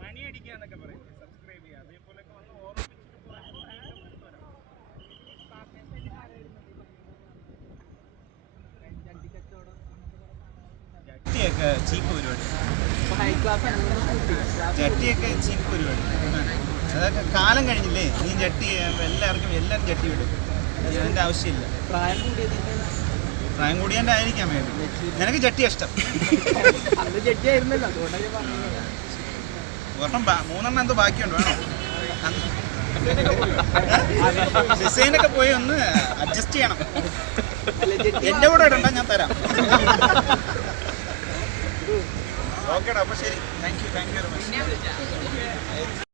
മണിയടിക്കാന്നൊക്കെ പറയും, സബ്സ്ക്രൈബ് ചെയ്യുക, അതേപോലെയൊക്കെ വന്ന് ജട്ടിയൊക്കെ ചീപ്പ് പരിപാടി, ജട്ടിയൊക്കെ ചീപ്പ് പരിപാടി. അതൊക്കെ കാലം കഴിഞ്ഞില്ലേ. നീ ജട്ടി എല്ലാവരും ജട്ടി വിടും. അതിൻ്റെ ആവശ്യമില്ല. പ്രായം കൂടിയതിൻ്റെ ആയിരിക്കാം വേണ്ടി. നിനക്ക് ജട്ടി ഇഷ്ടം. ഒരെണ്ണം 3 എന്തോ ബാക്കിയുണ്ട്, വേണോ? ഡിസൈനൊക്കെ പോയി ഒന്ന് അഡ്ജസ്റ്റ് ചെയ്യണം. എൻ്റെ കൂടെ ഇടണ്ട, ഞാൻ തരാം. ഓക്കേടാ, അപ്പോൾ ശരി. Thank you very much.